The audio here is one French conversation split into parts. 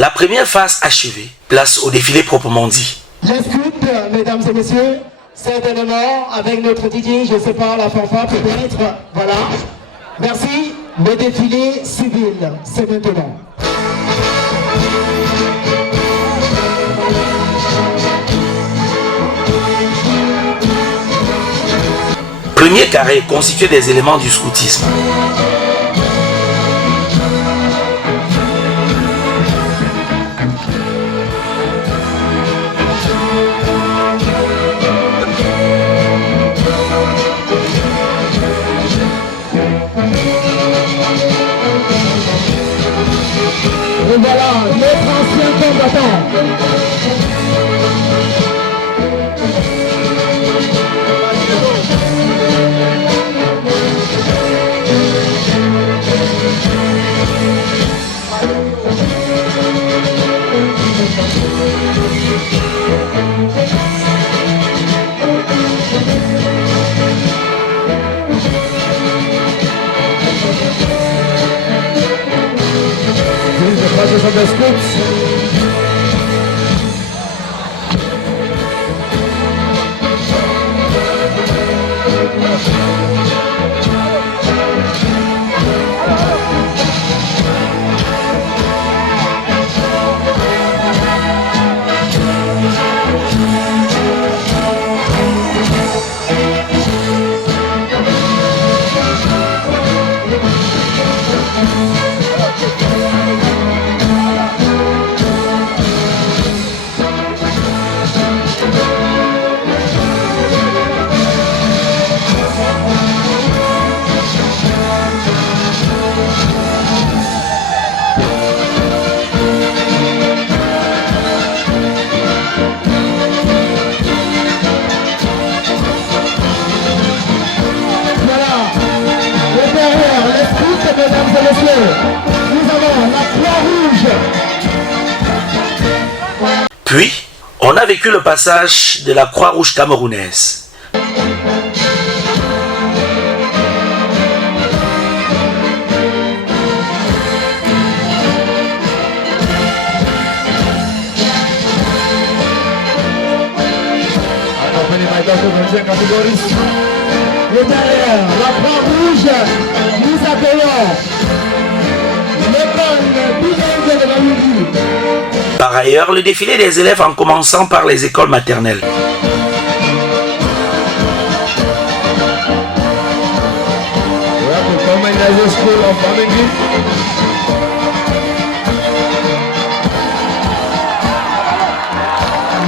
La première phase achevée, place au défilé proprement dit. Les scouts, mesdames et messieurs, certainement avec notre DJ, je ne sais pas, la fanfare peut-être, voilà. Merci, le défilé civil, c'est maintenant. Premier carré constitué des éléments du scoutisme. Et voilà, notre ancien combattant. From the scoops. Puis, on a vécu le passage de la Croix-Rouge camerounaise. Et derrière, la Croix-Rouge, nous accueillons l'école bilingue de la Midi. Par ailleurs, le défilé des élèves en commençant par les écoles maternelles.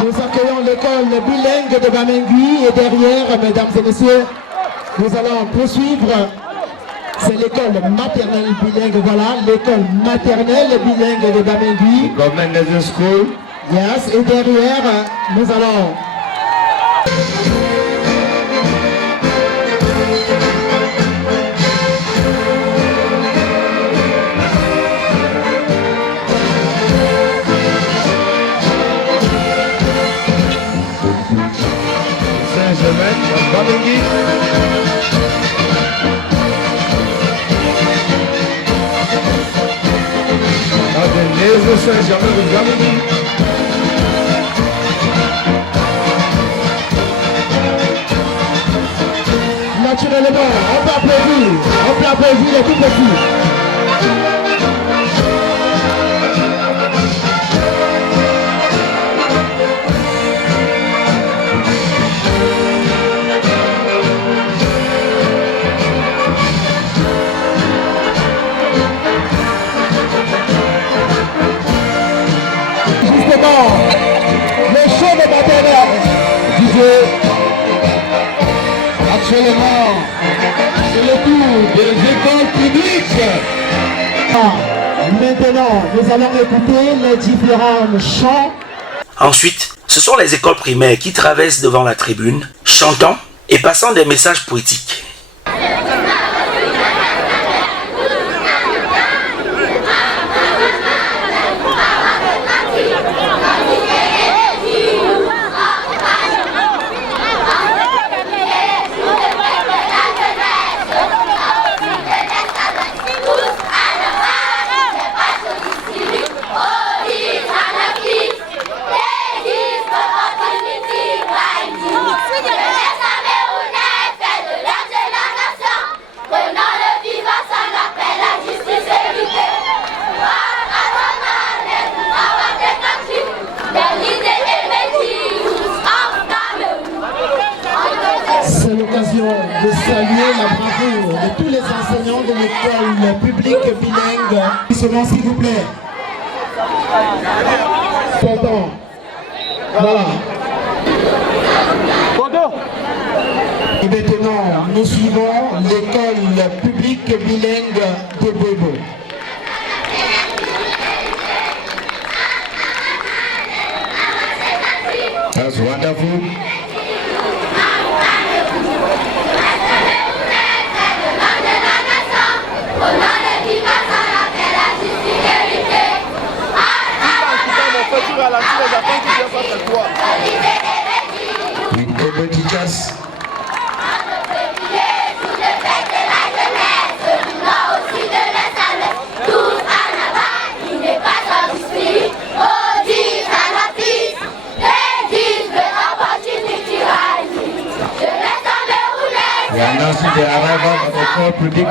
Nous accueillons l'école bilingue de Bamingui et derrière, mesdames et messieurs, nous allons poursuivre. C'est l'école maternelle bilingue, voilà, l'école maternelle bilingue de Bamingui. Government School. Yes, et derrière, nous allons... Saint-Germain, Bamingui. Avenida Saint-Germain de Bamingui. Naturellement, on peut applaudir les tout petits. Le show de maternelle du jeu. Actuellement, c'est le tour des écoles publiques. Maintenant, nous allons écouter les différents chants. Ensuite, ce sont les écoles primaires qui traversent devant la tribune, chantant et passant des messages poétiques. l'occasion de saluer la bravoure de tous les enseignants de l'école publique bilingue. Seulement, s'il vous plaît. Pardon. Voilà. Et maintenant, nous suivons l'école publique bilingue de Bobo. That's wonderful. With able teachers. We are announcing the arrival of the core predict.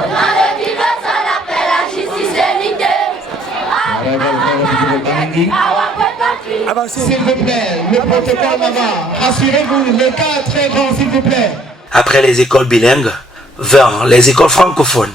S'il vous plaît, le protocole Nava. Rassurez-vous, le cas est très grand, s'il vous plaît. Après les écoles bilingues, vers les écoles francophones.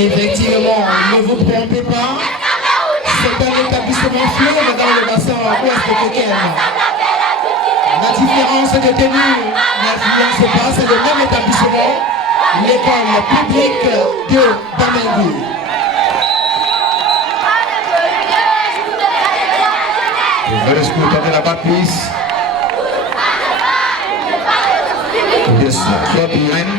Effectivement, ne vous trompez pas, c'est un établissement fleuve dans le bassin ouest de Kenya. La différence de tenue n'influence pas, c'est le même établissement, l'école publique de Bamengu. Very school talking about peace. This club behind.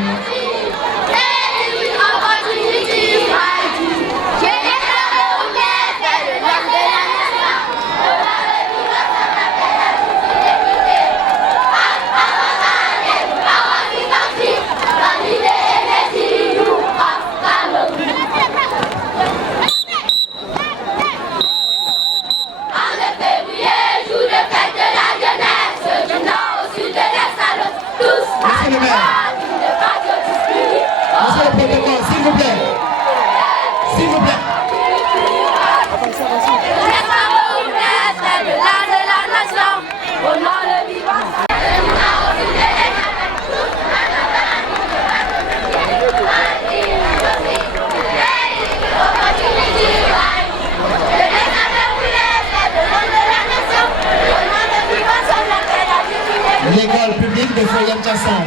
L'école publique de Foyam Chassan.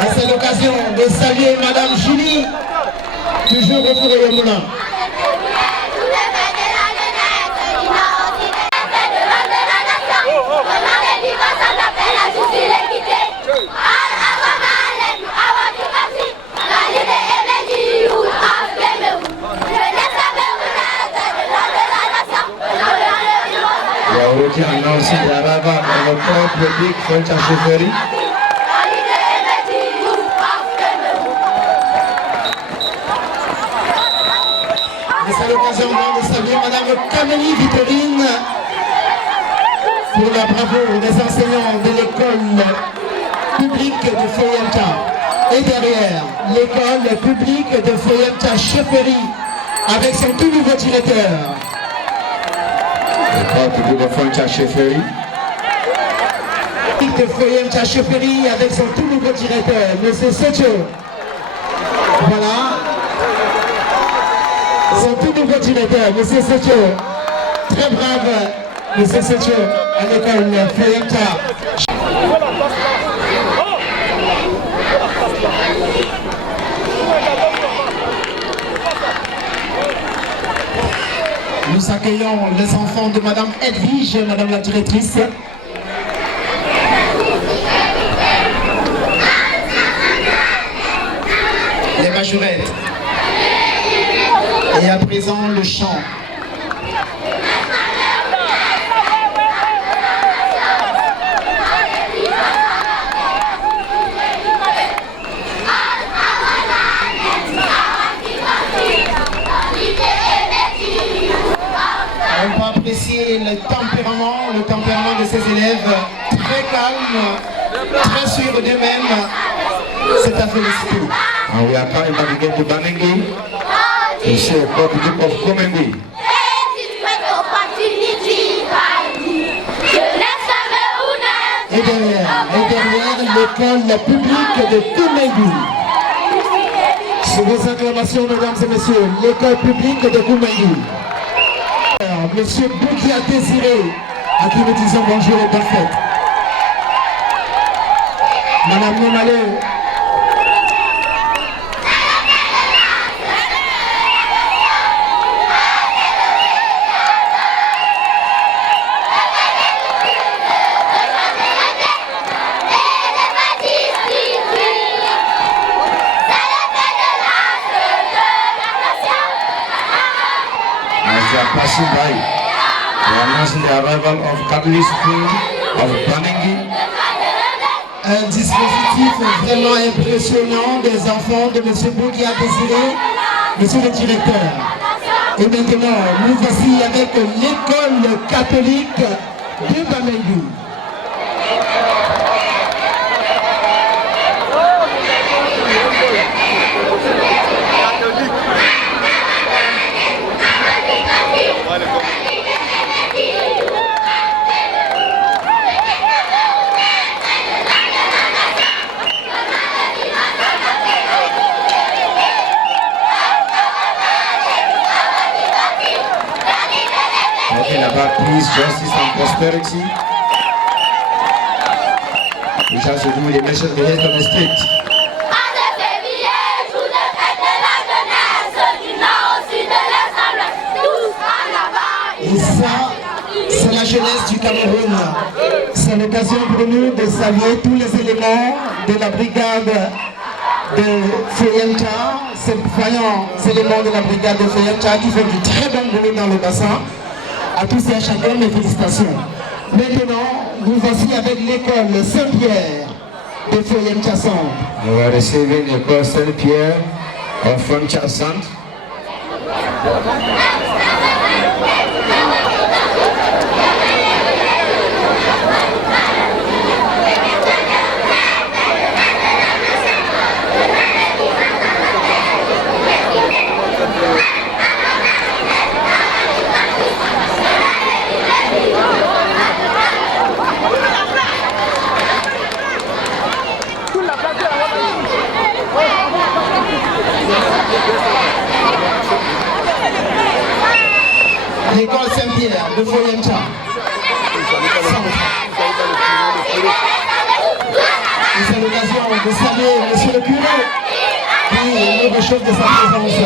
Et c'est l'occasion de saluer Madame Julie, toujours au Four et au Moulin. We are already announcing the arrival of the core predict French and Chefferie. Et c'est l'occasion de saluer Madame Camélie Victorine pour la bravoure des enseignants de l'école publique de Foyamcha. Et derrière, l'école publique de Foyamcha Chefferie avec son tout nouveau directeur. The core predict of French and Chefferie. De Foyamcha Chefferie avec son tout nouveau directeur, M. Socho. Voilà. Son tout nouveau directeur, M. Setio. Très brave, M. Setio, à l'école Foyemta. Nous accueillons les enfants de Madame Edwige, Madame la directrice. Les majorettes. Et à présent, le chant. On peut apprécier le tempérament de ces élèves, très calmes, très sûrs d'eux-mêmes. C'est à féliciter. And we are coming back again to Banengi to say Republic of Komengi. Et derrière l'école publique de Koumengi. Sous vos acclamations, mesdames et messieurs, l'école publique de Koumengi. Monsieur Boukia Désiré, à qui nous disons bonjour et bonne fête. Madame Nemale. Passing by, we are announcing the arrival of Catholic School of Banengi. Un dispositif vraiment impressionnant des enfants de M. Boukia Désiré, monsieur le directeur. Et maintenant, nous voici avec l'école catholique de Bamengu. Talking about peace, justice, and prosperity, which has to do with the message we heard on the street. Et ça, c'est la jeunesse du Cameroun. C'est l'occasion pour nous de saluer tous les éléments de la brigade de Foyemta, ces vaillants éléments de la brigade de Foyemta qui font du très bon boulot dans le bassin. À tous et à chacun, mes félicitations. Maintenant, nous voici avec l'école Saint-Pierre de Foyemta Centre. We are receiving l'école Saint-Pierre of Foyemta Centre. L'école Saint-Pierre de Foyemta. C'est l'occasion de saluer monsieur le curé qui nous réchauffe de sa présence.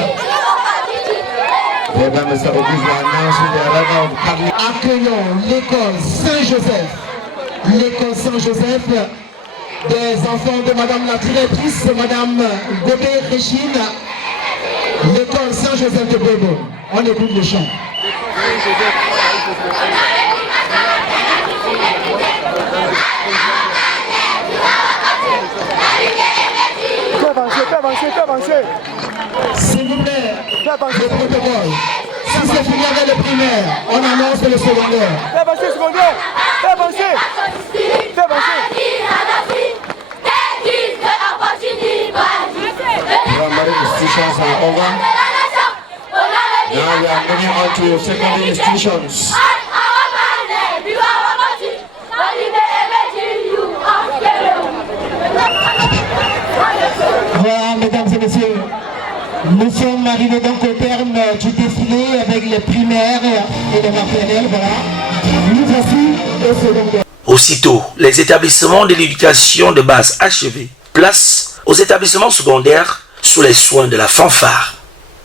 Accueillons l'école Saint-Joseph. L'école Saint-Joseph des enfants de madame la directrice, madame Gobé-Régine. L'école Saint-Joseph de Bobo. On écoute le chant. S'il vous plaît, le protocole. Si c'est fini avec le primaire, on annonce le secondaire. Primary institutions are over. Now we are moving on to secondary institutions. Voilà, mesdames et messieurs, nous sommes arrivés donc au terme du défilé avec les primaires et les maternelles, voilà. Nous voici au secondaire. Aussitôt, les établissements de l'éducation de base achevés, place aux établissements secondaires sous les soins de la fanfare.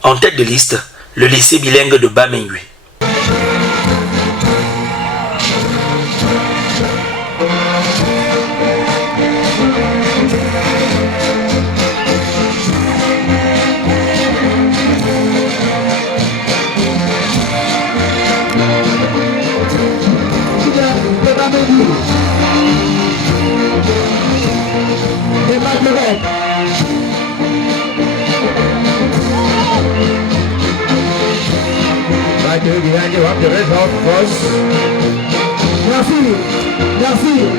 En tête de liste, le lycée bilingue de Bamingui.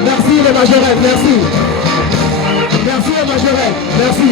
Merci les majorettes, merci. Merci les majorettes, merci.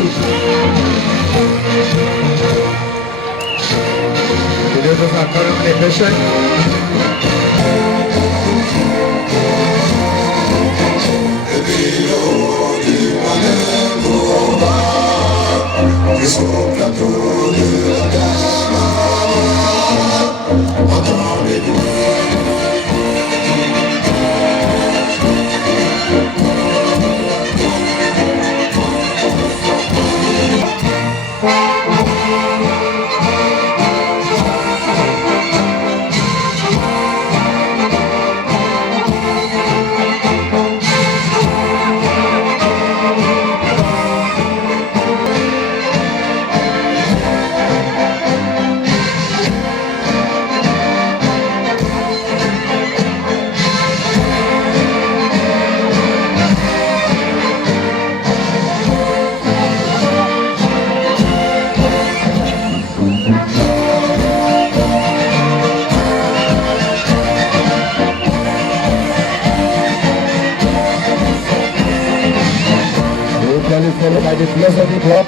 Followed by the philosophy club.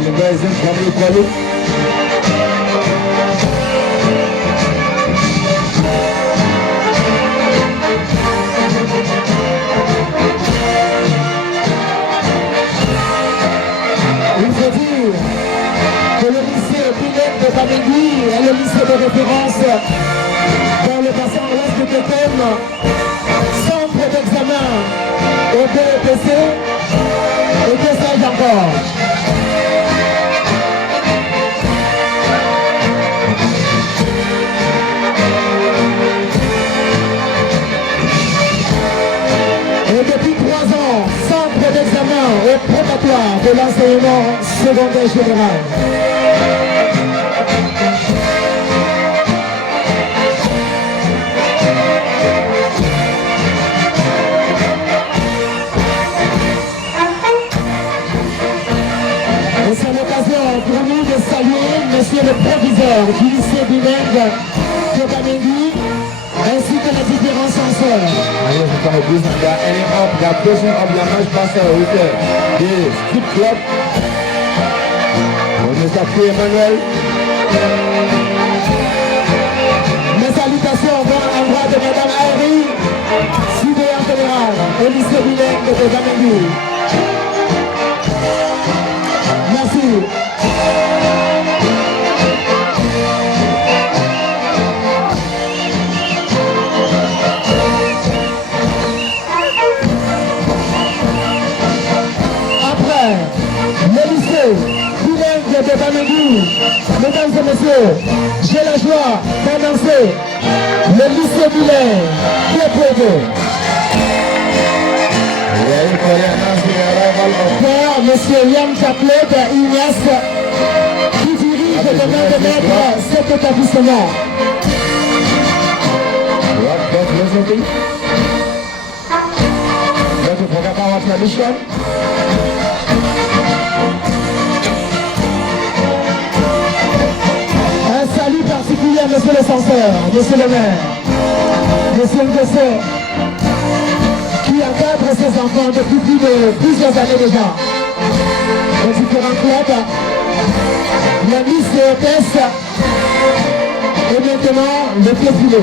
The boys in family college. Bamingui est le lycée de référence dans le bassin ouest de Tetem, centre d'examen au BEPC et que sais-je encore. Et depuis 3 ans, centre d'examen au préparatoire de l'enseignement secondaire général. Pour nous de saluer monsieur le proviseur du lycée bilingue de Bamingui ainsi que les différents censeurs. Allez, je t'en prie, il y a un président de la marche passée à hauteur des Street Club. On est appuyé Emmanuel. Mes salutations vont à l'endroit de madame Aéry, surveillante générale au lycée bilingue de Bamingui. Merci. Après, le lycée bilingue de Bamingui, mesdames et messieurs, j'ai la joie d'annoncer le lycée bilingue de Pogo. Monsieur Yann Chaplet Ignace, qui dirige de main de maître cet établissement. Un salut particulier à monsieur le censeur, monsieur le maire, monsieur Ngossé, qui encadre ses enfants depuis plusieurs années déjà. Aux différents clubs hôtesses. Et maintenant, le défilé.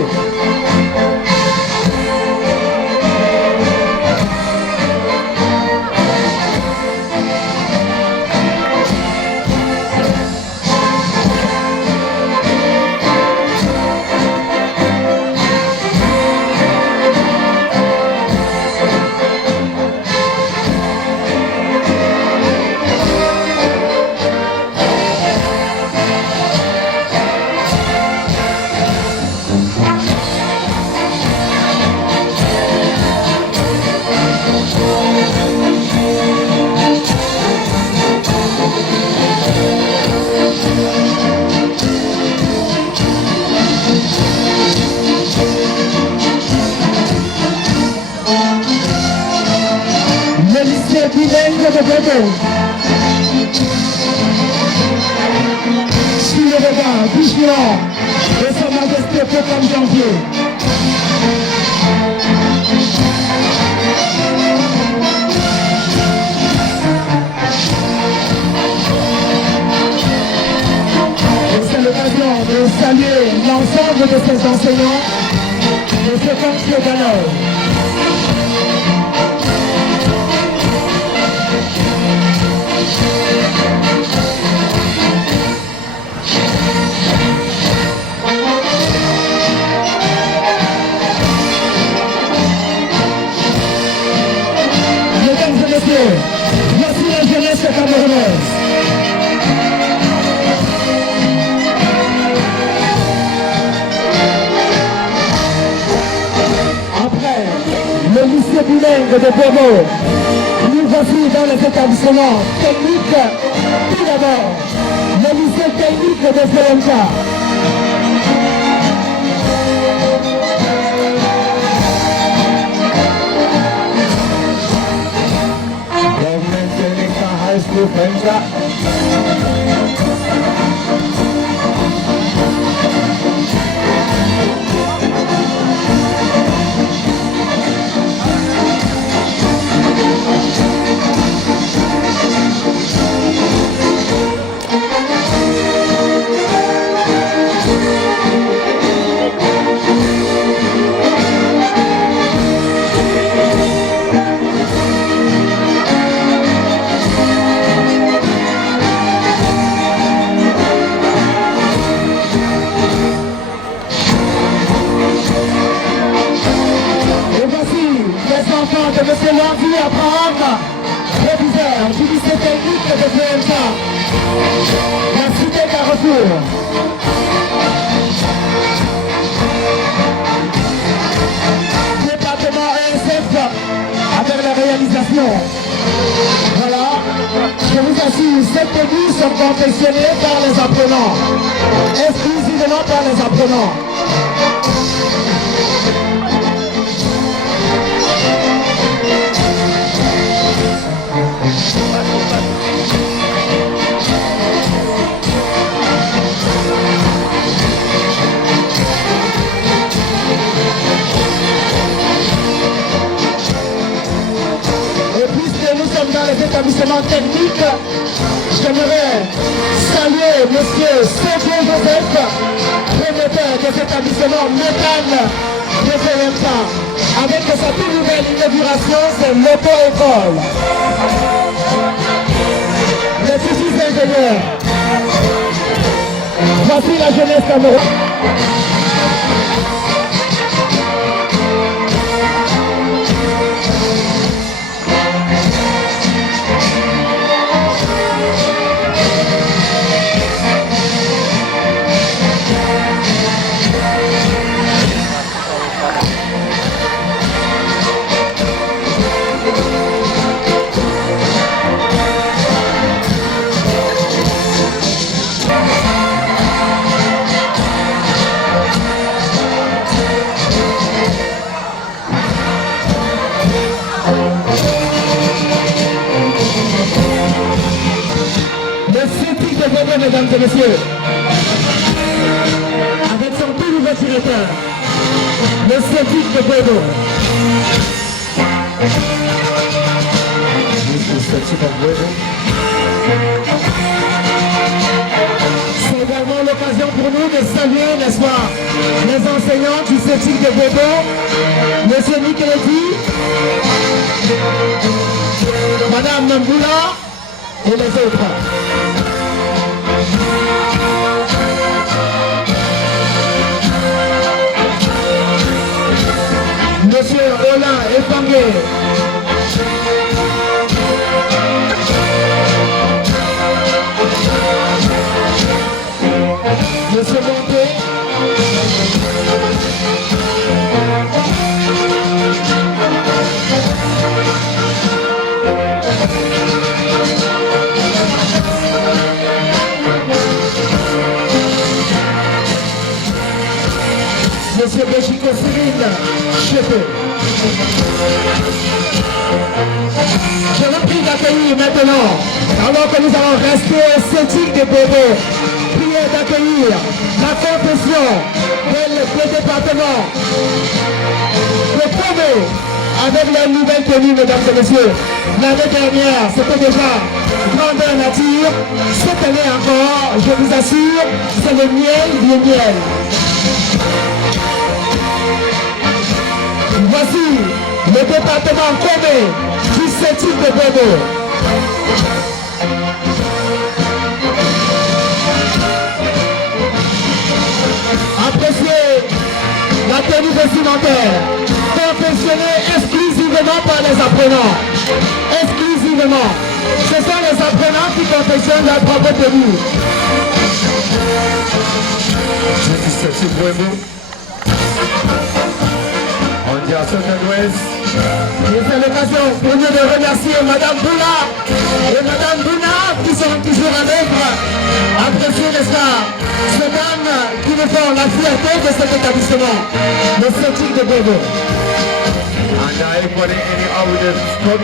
Bilingue de Bordeaux. Sur le regard vigilant de sa majesté comme janvier. Et c'est l'occasion de saluer l'ensemble de ses enseignants et ses fonctions d'honneur. Voici la jeunesse camerounaise. Après le lycée bilingue de Bordeaux, nous voici dans les établissements techniques. Tout d'abord, le lycée technique de Ferenca. De M. Landy Abraham, réviseur du lycée technique de FMK, la cité Carrefour. Département ESF avec la réalisation. Voilà, je vous assure, ces tenues sont confectionnées par les apprenants, exclusivement par les apprenants. Dans les établissements techniques, j'aimerais saluer M. Sergio Joseph, promoteur des établissements métal de FMK, avec sa toute nouvelle inauguration, c'est l'auto-école. Les futurs ingénieurs. Voici la jeunesse camerounaise. Mesdames et messieurs, avec son tout nouveau directeur, le Celtic de Bordeaux. C'est l'occasion pour nous de saluer, n'est-ce pas, les enseignants du CETIC de Bobo, Monsieur Mikeleti, Madame Namboula et les autres. Monsieur Olin Epangé. Monsieur Monté. Monsieur Béchico Cyril Chepé. Je vous prie d'accueillir maintenant, alors que nous allons rester esthétiques de Bobo, priez d'accueillir la confession des départements de Bobo avec leur nouvelle tenue, mesdames et messieurs. L'année dernière, c'était déjà grandeur nature. Cette année encore, je vous assure, c'est le miel du miel. Voici le département Kobe du CETIC de Bobo. Appréciez la tenue vestimentaire, confectionnée exclusivement par les apprenants. Exclusivement. Ce sont les apprenants qui confectionnent leur propre tenue. Je suis CETIC Bobo. On dit à South-Ouest. Et c'est l'occasion pour nous de remercier Madame Boula et Madame Bouna qui sont toujours à l'œuvre. Appréciez les stars, ces dames qui nous font la fierté de cet établissement, le CETIC de Bobo. And everybody in the audience club.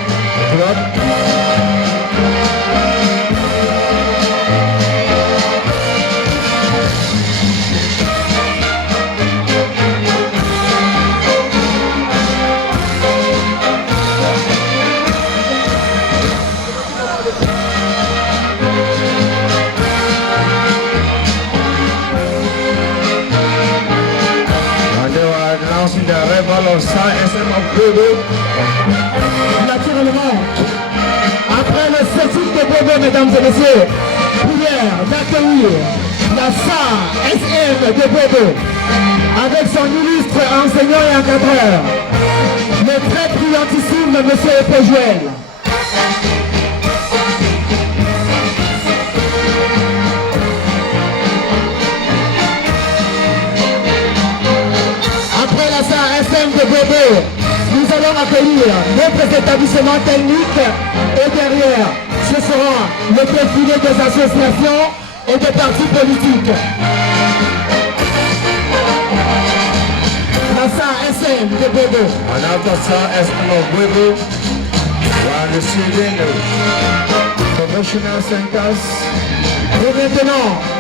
announcing the arrival of Sir SM of Bobo. Naturellement, après le CETIC de Bobo, mesdames et messieurs, prière d'accueillir la SAR SM de Bobo avec son illustre enseignant et encadreur, le très brillantissime monsieur Epojouel. Après la SAR SM de Bobo, nous allons accueillir d'autres établissements techniques et derrière, ce sera le défilé des associations et des partis politiques. La SAR SM de Bobo. And after Sir SM of Bobo, we are receiving the professional centers.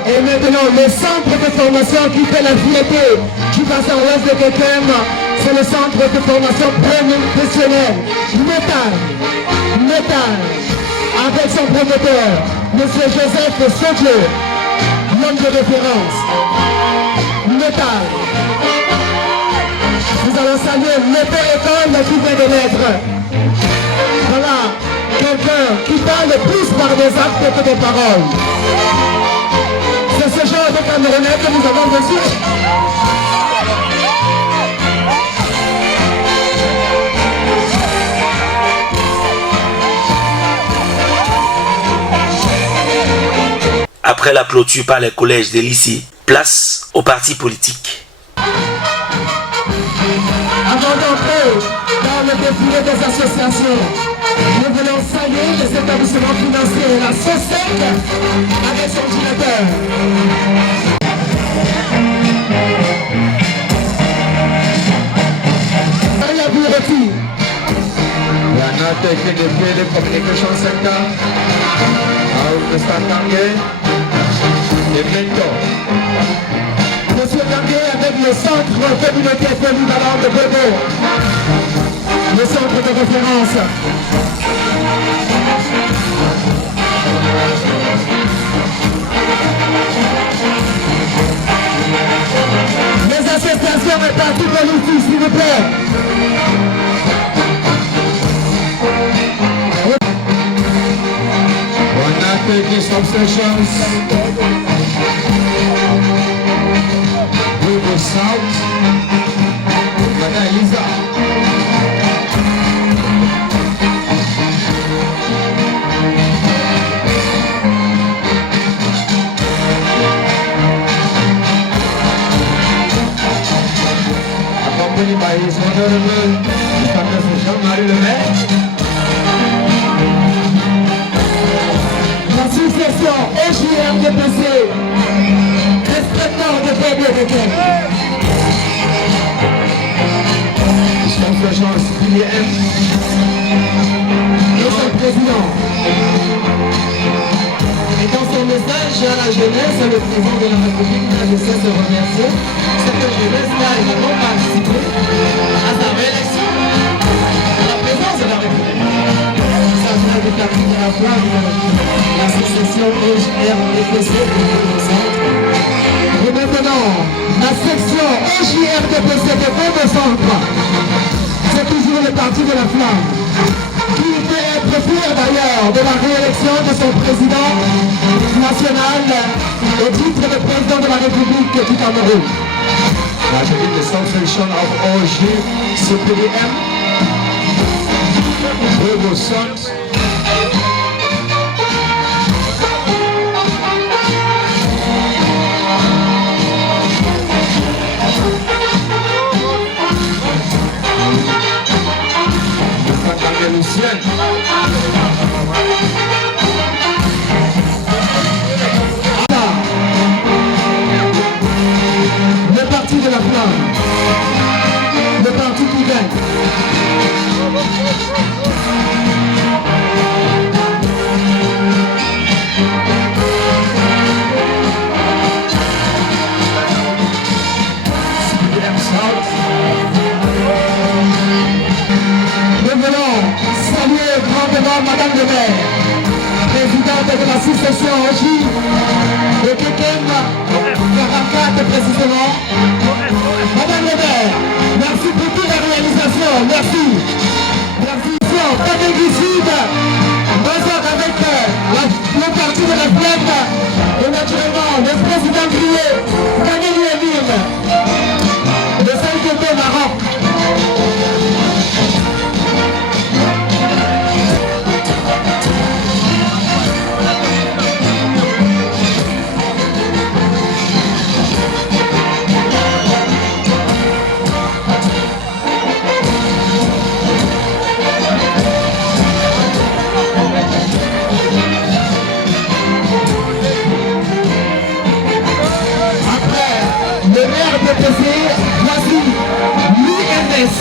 Et maintenant, le centre de formation qui fait la fierté du bassin ouest de Kekem, c'est le centre de formation professionnelle Métal, avec son promoteur, M. Joseph Sodjo, l'homme de référence. Métal. Nous allons saluer l'auto-école qui vient de naître. Voilà, quelqu'un qui parle plus par des actes que des paroles. C'est ce genre de Camerounais que nous avons reçu. Après la clôture par les collèges des lycées, place aux partis politiques. Avant d'entrer dans le défilé des associations, nous voulons saluer les établissements financiers, la SOSEC avec son directeur. Maria Buretti. We are now taking the Field Communication Center out of Mr. Tanguay, the mentor. Monsieur Tanguay avec le centre communautaire polyvalent de Bobo. Le centre de référence. subsections. We go south. Madame Elisa. Accompagné by His Honorable Mr. Jean-Marie Lemaire. La succession EJMDPC, respectant le peuple africain. Subsections PDM. Monsieur le Président, et dans son message à la jeunesse, le président de la République n'a de cesse de remercier cette jeunesse qui a également participé à sa réélection à la présence de la République. Il s'agit du parti de la flamme de l'association EJRDPC de centre. Et maintenant, la section EJRDPC de Centre, c'est toujours le parti de la flamme, qui peut être fier d'ailleurs de la réélection de son président national au titre de président de la République du Cameroun. Actually, the subsection of OG CPDM. We go south. Lucien. Le parti de la flamme, le parti qui gagne. CPDM South. Nous voulons saluer grandement Madame le maire, présidente de la succession OJ, de Kekem, 44 précisément. Madame le maire, merci pour toute la réalisation, merci. Merci. Catégorie Sud, avec le parti de la flamme et naturellement le président Grier, Daniel Emile, de Saint-Côté Maroc. Voici l'UMS.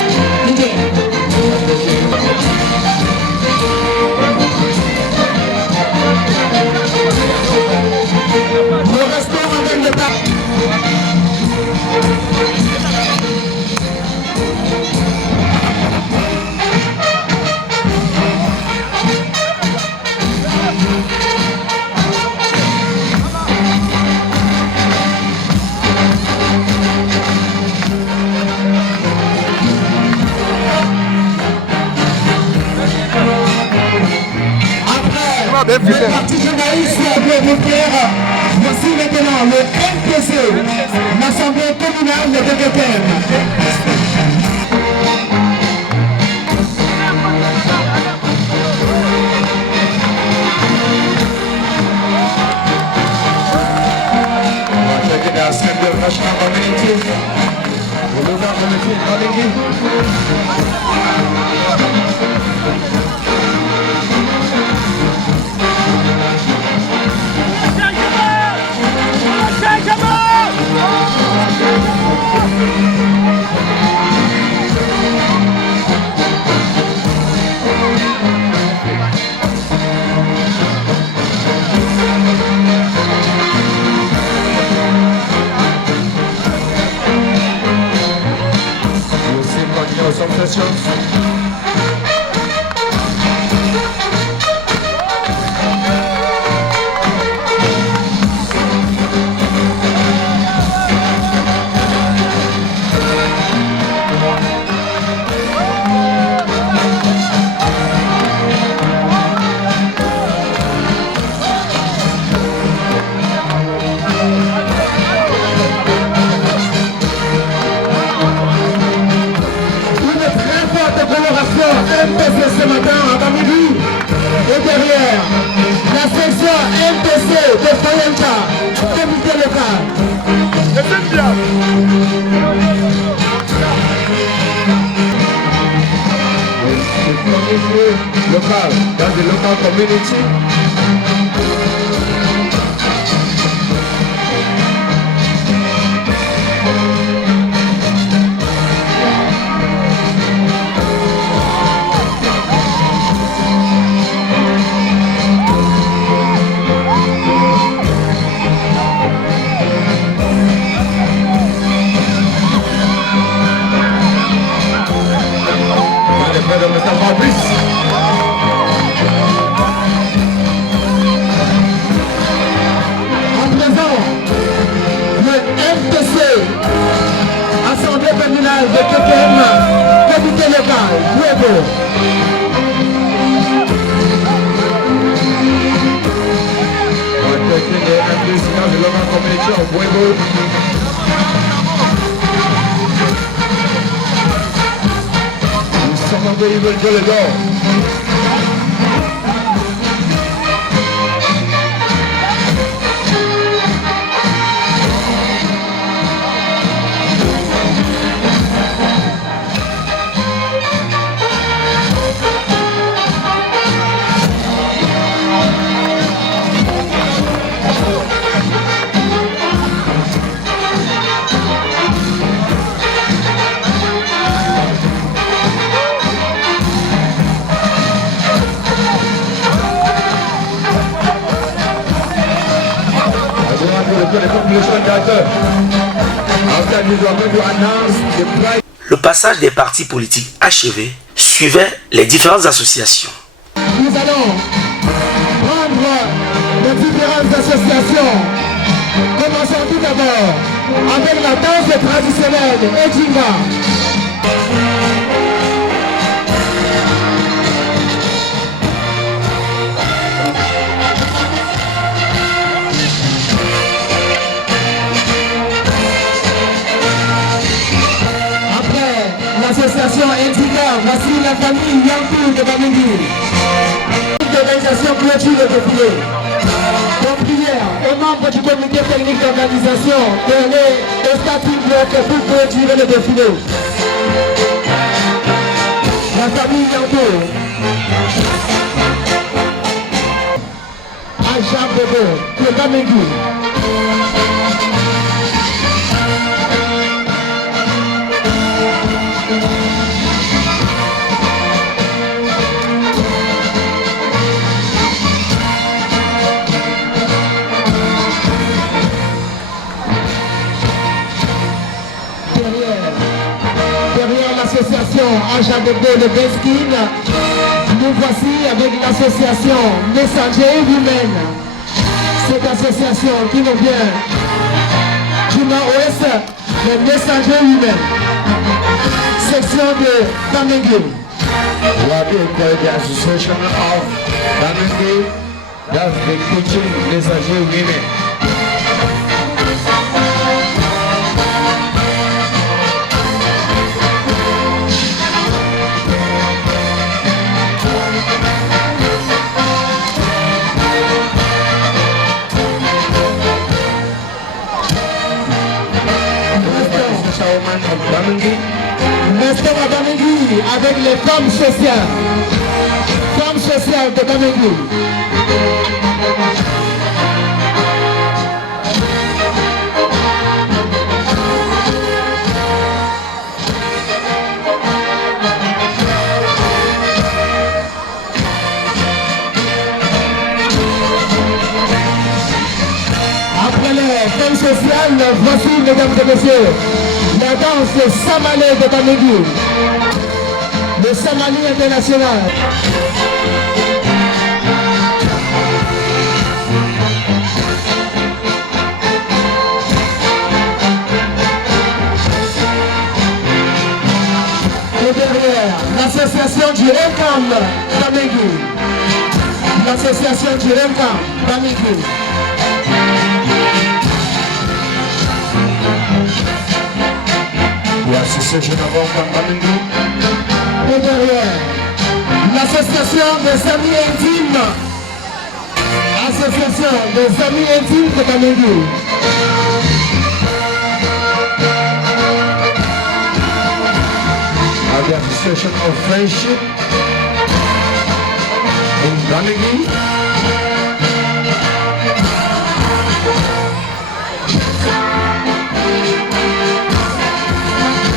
Nous restons avec le pape. Le parti journaliste de Moutière, voici maintenant le MPC, l'Assemblée communale de Kekem. Checking the Assembly of National Community. We look at the Foyenta, comité local. Local, dans the local community. En présent, le MTC, Assemblée communale de Pekem, comité local, Pueblo. The local community of Pueblo. Some of the evil do it all. Le passage des partis politiques achevé suivait les différentes associations. Nous allons prendre les différentes associations. Commençons tout d'abord avec la danse traditionnelle Edinga. L'association Edinga, voici la famille Yankou de Bamengi. L'organisation clôture le défilé. Pour prière aux membres du comité technique d'organisation de les statuts bloc pour clôturer le défilé. La famille Yankou. Aja Bobo de Bamengi. L'association Ajabobo de Beskin, nous voici avec l'association Messager Women. Cette association qui nous vient du nord-ouest, les Messager Women, section de Bamengi. The Association of Bamengi, that's the teaching Messager Women. Restons à Bamengi avec les femmes sociales. Femmes sociales de Bamengi. Après les femmes sociales, voici, mesdames et messieurs, la danse Samalé de Bamengi, le Samali international. Et derrière, l'association du Remkam Bamengi, l'association du Remkam Bamengi. L'association of Bamengi. Et derrière, l'association des amis intimes, L'association des amis intimes de Bamingui. The Association of Friendship in Bamingui.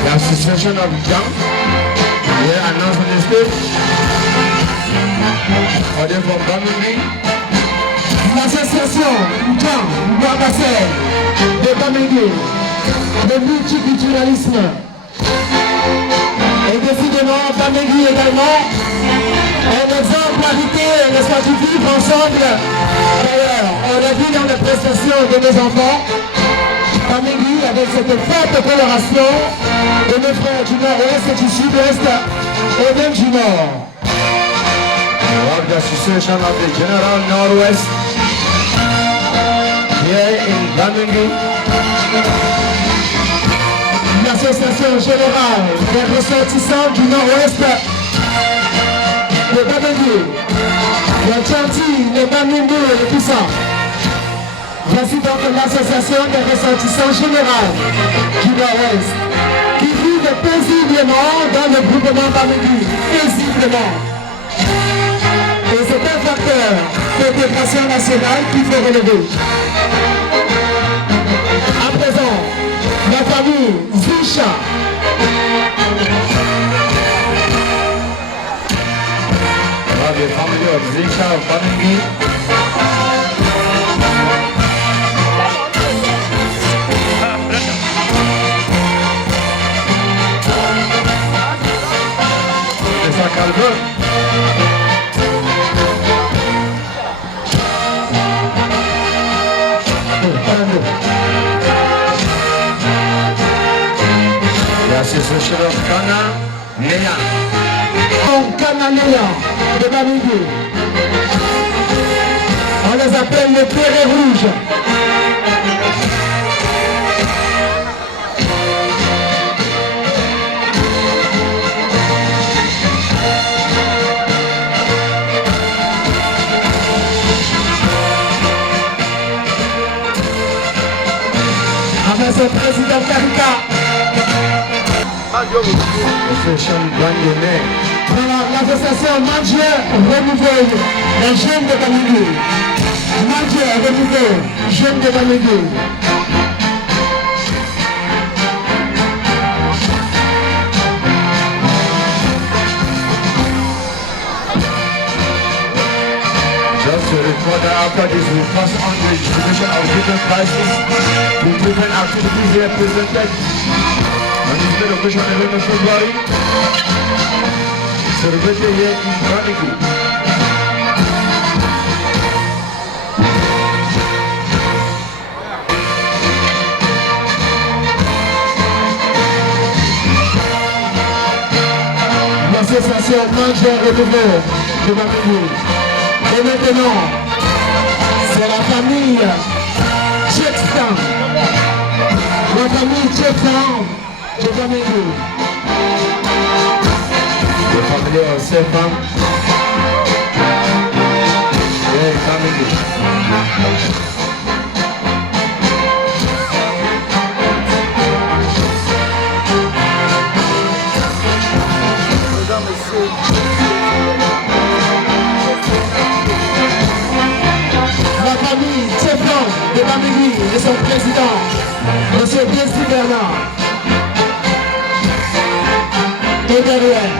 The Association of Young, here announced on the stage. Are they from Bamingui? L'association Jean Boisbassel de Bamingui, le multiculturalisme. Et décidément, Bamingui également, un exemplarité, n'est-ce pas, du vivre ensemble. D'ailleurs, on l'a vu dans les prestations de nos enfants, Bamingui avec cette forte coloration de nos frères du nord-ouest et du sud-ouest et même du nord. Of the Association of the General Northwest here in Bamingui. L'association générale des ressortissants du nord-ouest de Bamingui, les Chantilly, les Bamingui et tout ça. Voici donc l'association des ressortissants généraux du nord-ouest qui vivent paisiblement dans le groupement Bamingui, paisiblement. Et c'est un facteur d'intégration nationale qu'il faut relever. À présent, la famille Zicha. The family of Zicha of Bamingui. C'est ça, Calvin. The Association of Kana Neya. Cananéens de Bamingui. On les appelle les bérets rouges. Avec ce président Karika. Association Bandone. Voilà, l'association Mandje Renouveau, les jeunes de Bamingui. Mandje Renouveau, jeunes de Bamingui. Just to report that after this we pass on the distribution of different prizes to different activities here presented on this day occasion 11th of February. Celebrated here in Bamingui. L'association Mandje Renouveau de Bamingui. Et maintenant, c'est la famille Tchèkstan. La famille Tchèkstan de Bamingui. The family of Sefam. Here in Bamingui. La famille Tchèkstan de Bamingui et son président, M. Biesti Bernard. Et derrière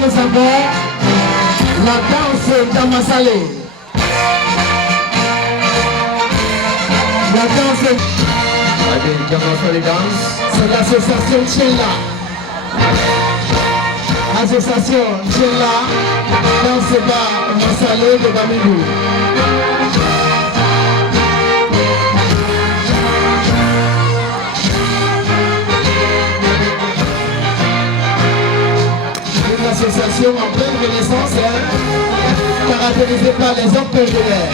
nous avons la danse d'Amasalé. La danse, I think Jamasali dance. c'est l'association Tchela. Association Tchela, danse d'Amasalé de Bamingui. Une association en pleine renaissance, caractérisée par les hommes populaires.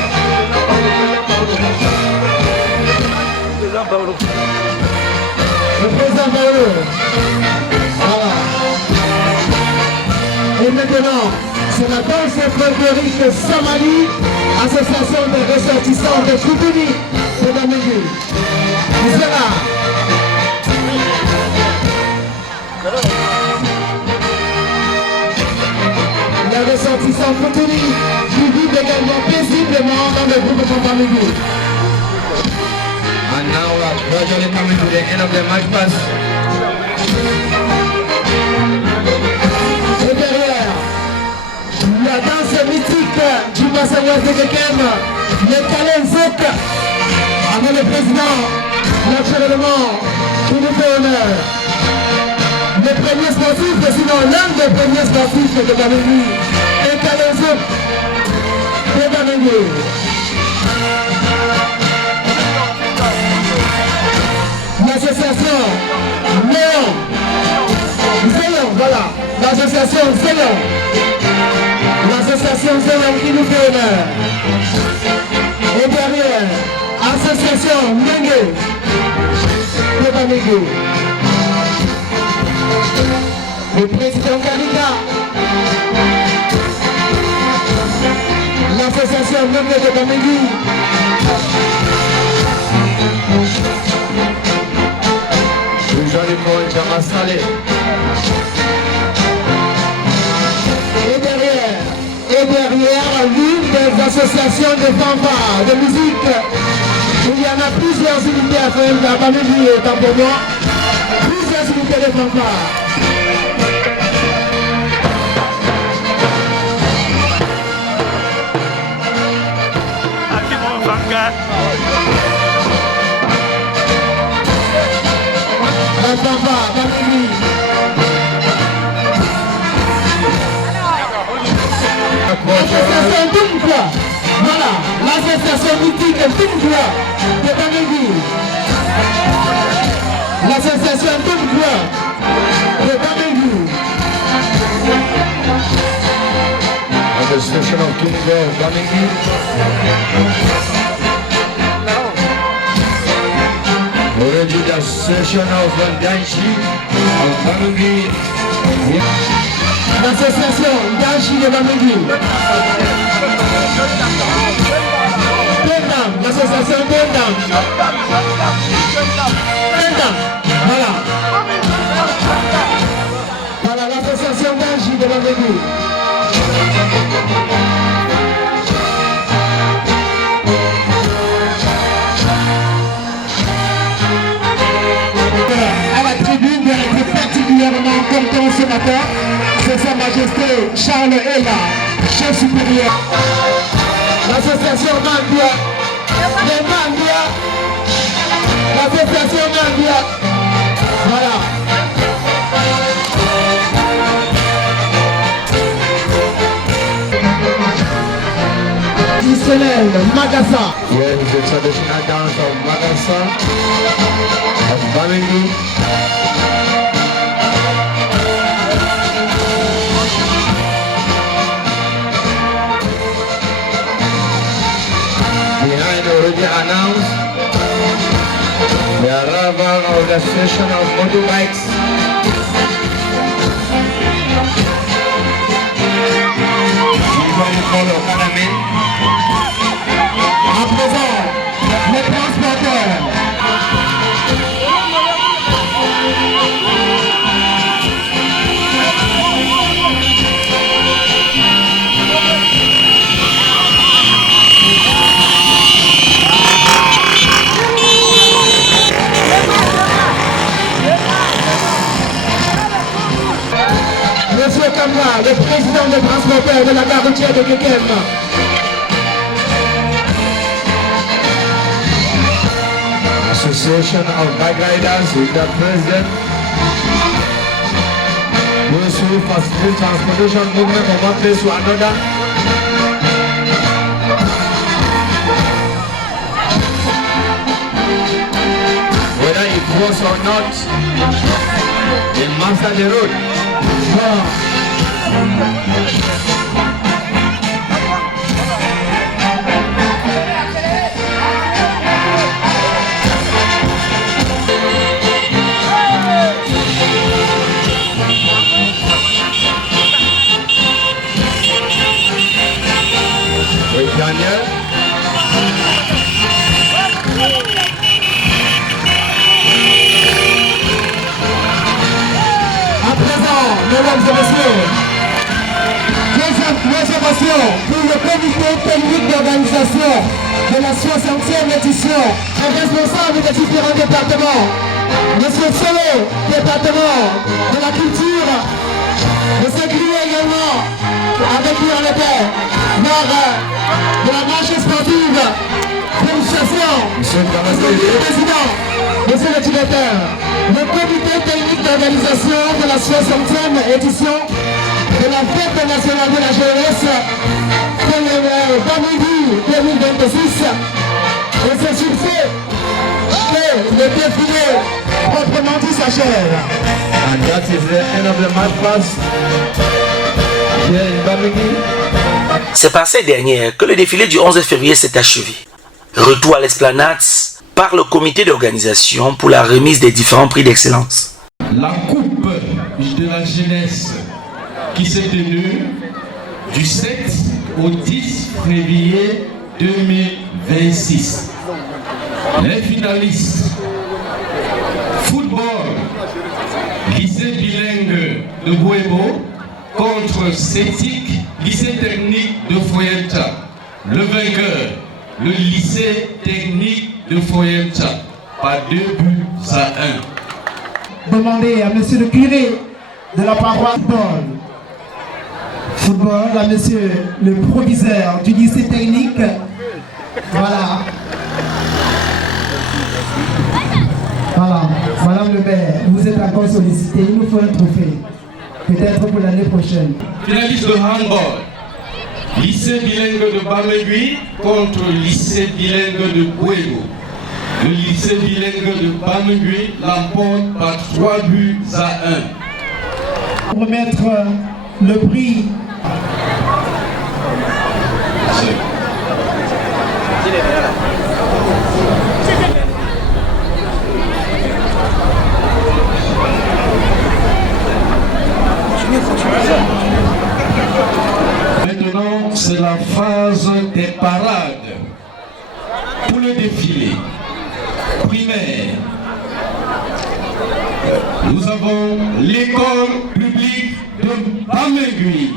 Le président Paolo. Voilà. Et maintenant, C'est la danse folklorique Samali, association des ressortissants de Koutini de Bamingui. Vous êtes là. Les ressortissants Koutini qui vivent également paisiblement dans le groupe de Bamingui. And now we are gradually coming to the end of the match pass. Et derrière, la danse mythique du bassin ouest de Kekem, le Kalenzok, avec le président, naturellement, qui nous fait honneur. Le premier sportif, sinon l'un des premiers sportifs de Bamingui, le Kalenzok de Bamingui. L'association Léon, Zélion, voilà, l'association Zélion. L'association Zélion qui nous fait honneur. Et derrière, association Mengue de Bamingui. Le président Kalika. L'association Mengue de Bamingui. Usually for Jamasale. Et derrière, l'une des associations de fanfare, de musique, il y en a plusieurs unités à faire, à Bamingui, autant pour moi, plusieurs unités de fanfare. La fanfare, Bamingui. L'association Tumkwa, voilà, l'association mythique Tumkwa de Bamingui. L'association Tumkwa de Bamingui. Association of Tumkwa of Bamingui. Already the Association of Vandanchi of Bamingui. L'association Danchi de Bamingui. Bendam, l'association Bendam. Bendam, voilà. Voilà l'association Danchi de Bamingui. À la tribune, il était particulièrement content ce matin. C'est Sa Majesté Charles Ella, chef supérieur. L'association Mandia, les Mandia, l'association Mandia, voilà. Traditionnel, Magassa. Here is the traditional dance of Magassa of Bamingui. Behind already announced the arrival of the session of motorbikes. À présent, les transporteurs. Monsieur Kamra, le président des transporteurs de la gare routière de Kekem. Association of Bike Riders with the President. Those who facilitate transportation movement from one place to another. Whether it was or not, they master the road. félicitations pour le comité technique d'organisation de la 60e édition, les responsables des différents départements, Monsieur Solo, département de la culture, Monsieur Grieux également, avec qui on était lors de la marche sportive. Félicitations, Monsieur le Président, Monsieur le Directeur, le comité technique d'organisation de la 60e édition de la Fête nationale de la jeunesse pour le Bamingui 2026. Et c'est sur ce que le défilé proprement dit s'achève. And that is the end of the match pass here in Bamingui. C'est par cette dernière que le défilé du 11 février s'est achevé. Retour à l'esplanade par le comité d'organisation pour la remise des différents prix d'excellence. La coupe de la jeunesse qui s'est tenue du 7 au 10 février 2026. Les finalistes: football, lycée bilingue de Bouébo contre CETIC, lycée technique de Foyenta. Le vainqueur, le lycée technique de Foyenta, par 2-1. Demandez à monsieur le curé de la paroisse football, à monsieur le proviseur du lycée technique. Voilà. Voilà, madame le maire, vous êtes encore sollicité, il nous faut un trophée. Peut-être pour l'année prochaine. Finaliste de handball, lycée bilingue de Bamingui contre lycée bilingue de Bouégo. Le lycée bilingue de Bamingui l'emporte par 3-1. Pour remettre le prix. Maintenant, c'est la phase des parades pour le défilé primaire. Nous avons l'école publique de Bamingui.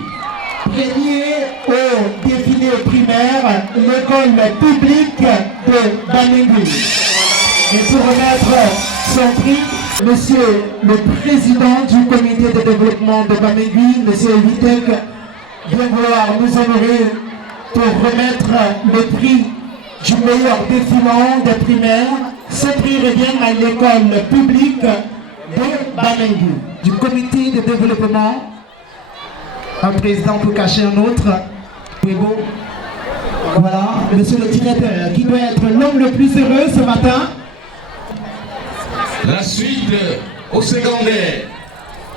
Premier au défilé primaire, l'école publique de Bamingui. Et pour remettre son prix, monsieur le président du comité de développement de Bamingui, monsieur Vitek, vient vouloir nous honorer pour remettre le prix du meilleur défilant des primaires. Ce prix revient à l'école publique de Bamingui, du comité de développement. Un président pour cacher un autre. Voilà, monsieur le directeur, qui doit être l'homme le plus heureux ce matin. La suite au secondaire.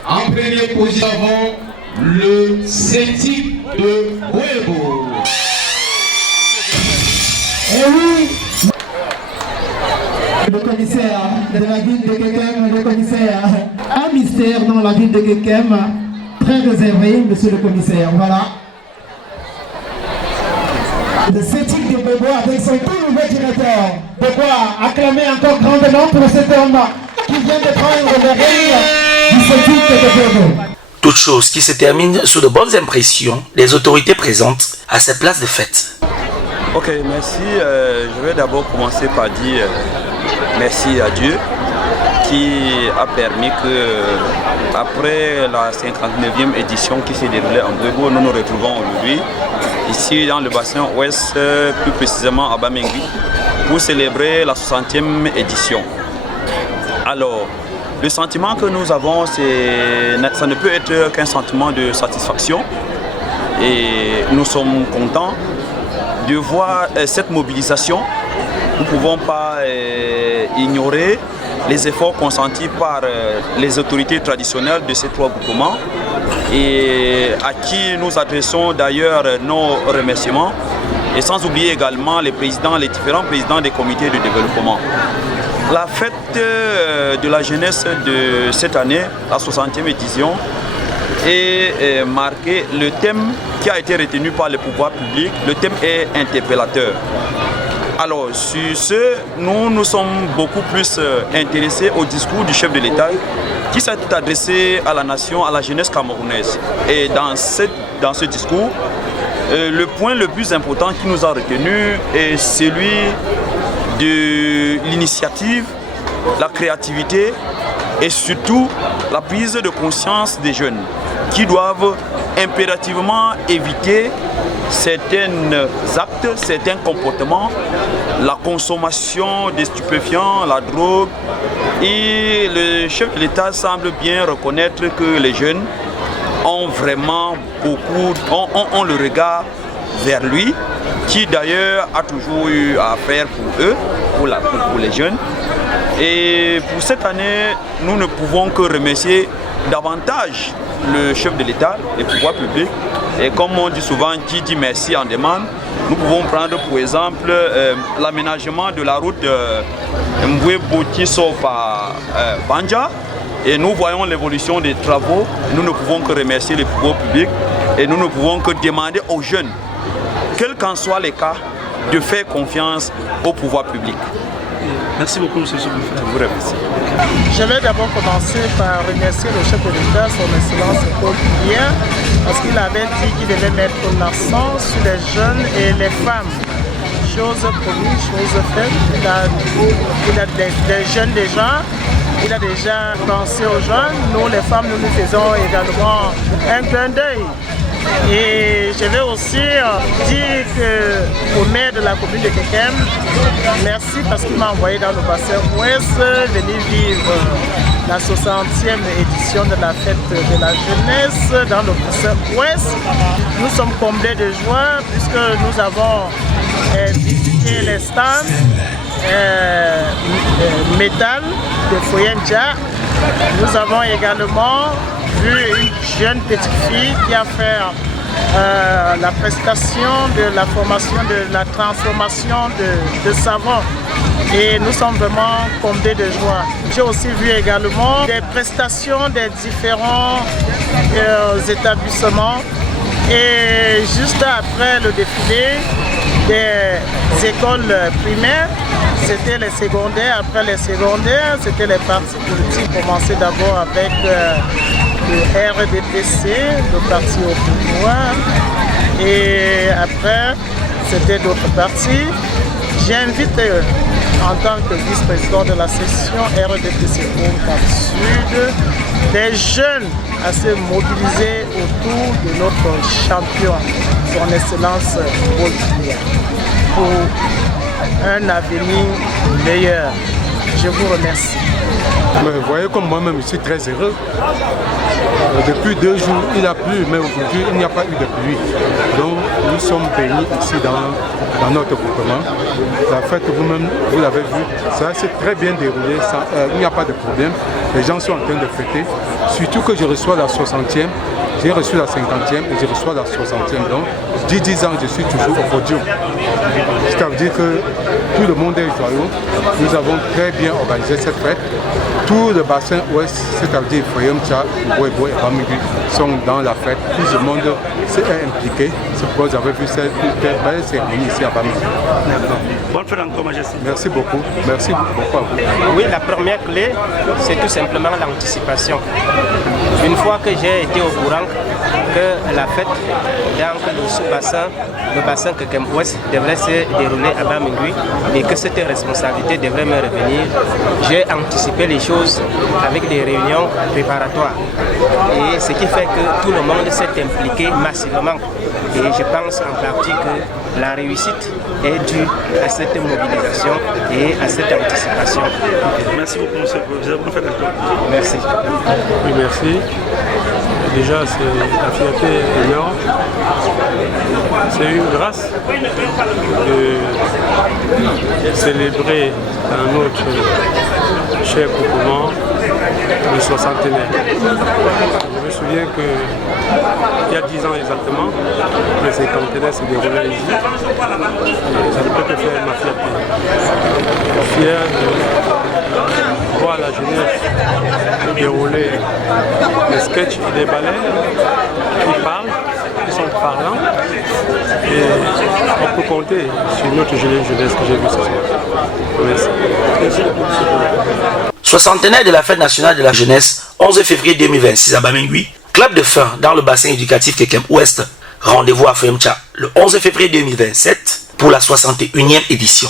En première position, le CETIC de Bouébo. Et oui, le commissaire de la ville de Kekem, le commissaire, un mystère dans la ville de Kekem, très réservé, monsieur le commissaire, voilà. Le CETIC de Bouébo avec son tout nouveau directeur. De quoi acclamer encore grandement pour cet homme qui vient de prendre le règne du CETIC de Bouébo. Toute chose qui se termine sous de bonnes impressions des autorités présentes à cette place de fête. Ok, merci. Je vais d'abord commencer par dire merci à Dieu qui a permis que, après la 59e édition qui s'est déroulée en Bouébo, nous nous retrouvons aujourd'hui ici dans le bassin ouest, plus précisément à Bamingui, pour célébrer la 60e édition. Alors, le sentiment que nous avons, ça ne peut être qu'un sentiment de satisfaction et nous sommes contents de voir cette mobilisation. Nous ne pouvons pas ignorer les efforts consentis par les autorités traditionnelles de ces trois groupements et à qui nous adressons d'ailleurs nos remerciements, et sans oublier également les différents présidents des comités de développement. La fête de la jeunesse de cette année, la 60e édition, est marquée. Le thème qui a été retenu par les pouvoirs publics, le thème est interpellateur. Alors, sur ce, nous nous sommes beaucoup plus intéressés au discours du chef de l'État qui s'est adressé à la nation, à la jeunesse camerounaise. Et dans ce discours, le point le plus important qui nous a retenu est celui de l'initiative, la créativité et surtout la prise de conscience des jeunes qui doivent impérativement éviter certains actes, certains comportements, la consommation des stupéfiants, la drogue. Et le chef de l'État semble bien reconnaître que les jeunes ont vraiment ont le regard vers lui, qui d'ailleurs a toujours eu à faire pour eux, pour les jeunes. Et pour cette année, nous ne pouvons que remercier davantage le chef de l'État, les pouvoirs publics. Et comme on dit souvent, qui dit merci en demande, nous pouvons prendre pour exemple l'aménagement de la route Mboué-Boutiso par Banja. Et nous voyons l'évolution des travaux. Nous ne pouvons que remercier les pouvoirs publics et nous ne pouvons que demander aux jeunes, quels qu'en soient les cas, de faire confiance au pouvoir public. Merci beaucoup, M. Souboufé. Je vous remercie. Je vais d'abord commencer par remercier le chef de l'État, son Excellence Paul Biya, parce qu'il avait dit qu'il devait mettre l'accent sur les jeunes et les femmes. Chose promise, chose faite. Il a des jeunes déjà. Il a déjà pensé aux jeunes. Nous, les femmes, nous faisons également un clin d'œil. Et je vais aussi dire au maire de la commune de Kekem, merci parce qu'il m'a envoyé dans le bassin ouest venir vivre la 60e édition de la fête de la jeunesse dans le bassin ouest. Nous sommes comblés de joie puisque nous avons visité les stands métal de Foyenja. Nous avons également vu une jeune petite fille qui a fait la prestation de la formation de la transformation de savon. Et nous sommes vraiment comblés de joie. J'ai aussi vu également des prestations des différents établissements. Et juste après le défilé des écoles primaires, c'était les secondaires. Après les secondaires, c'était les partis politiques. Commencer d'abord avec le RDPC, le parti au pouvoir. Et après, c'était d'autres partis. J'invite en tant que vice-président de la section RDPC Cap Sud, des jeunes à se mobiliser autour de notre champion, son Excellence Paul Biya, pour un avenir meilleur. Je vous remercie. Vous voyez comme moi-même je suis très heureux. Depuis 2 jours il a plu, mais aujourd'hui il n'y a pas eu de pluie. Donc nous sommes bénis ici dans notre groupement. La fête, vous-même, vous l'avez vu, ça s'est très bien déroulé, il n'y a pas de problème. Les gens sont en train de fêter. Surtout que je reçois la 60e, j'ai reçu la 50e et je reçois la 60e. Donc 10 ans je suis toujours au podium. Ça veut dire que tout le monde est joyeux. Nous avons très bien organisé cette fête. Tout le bassin ouest, c'est-à-dire Foyemcha, Mboué et Bamingui, sont dans la fête. Tout le monde s'est impliqué. C'est pourquoi vous avez vu cette belle cérémonie ici à Bamingui. Bonne fête encore, Majesté. Merci beaucoup. Merci beaucoup à vous. Oui, la première clé, c'est tout simplement l'anticipation. Une fois que j'ai été au courant que la fête dans le sous-bassin, le bassin Kekem Ouest, devrait se dérouler à Bamingui et que cette responsabilité devrait me revenir, j'ai anticipé les choses avec des réunions préparatoires. Et ce qui fait que tout le monde s'est impliqué massivement. Et je pense en partie que la réussite est due à cette mobilisation et à cette anticipation. Merci beaucoup, monsieur. Vous avez bien fait d'accord. Merci. Oui, merci. Déjà, la fierté est énorme. C'est une grâce de célébrer dans notre cher groupement le 60e. Je me souviens qu'il y a 10 ans exactement, le 50e s'est déroulé ici. Et ça ne peut que faire ma fierté. Fier de voir la jeunesse dérouler des sketchs et des ballets qui parlent, qui sont parlants. Et on peut compter sur notre jeunesse que j'ai vue ce soir. Merci. Soixantenaire de la fête nationale de la jeunesse, 11 février 2026 à Bamingui, clap de fin dans le bassin éducatif Kekem Ouest, Rendez-vous à Femcha le 11 février 2027 pour la 61e édition.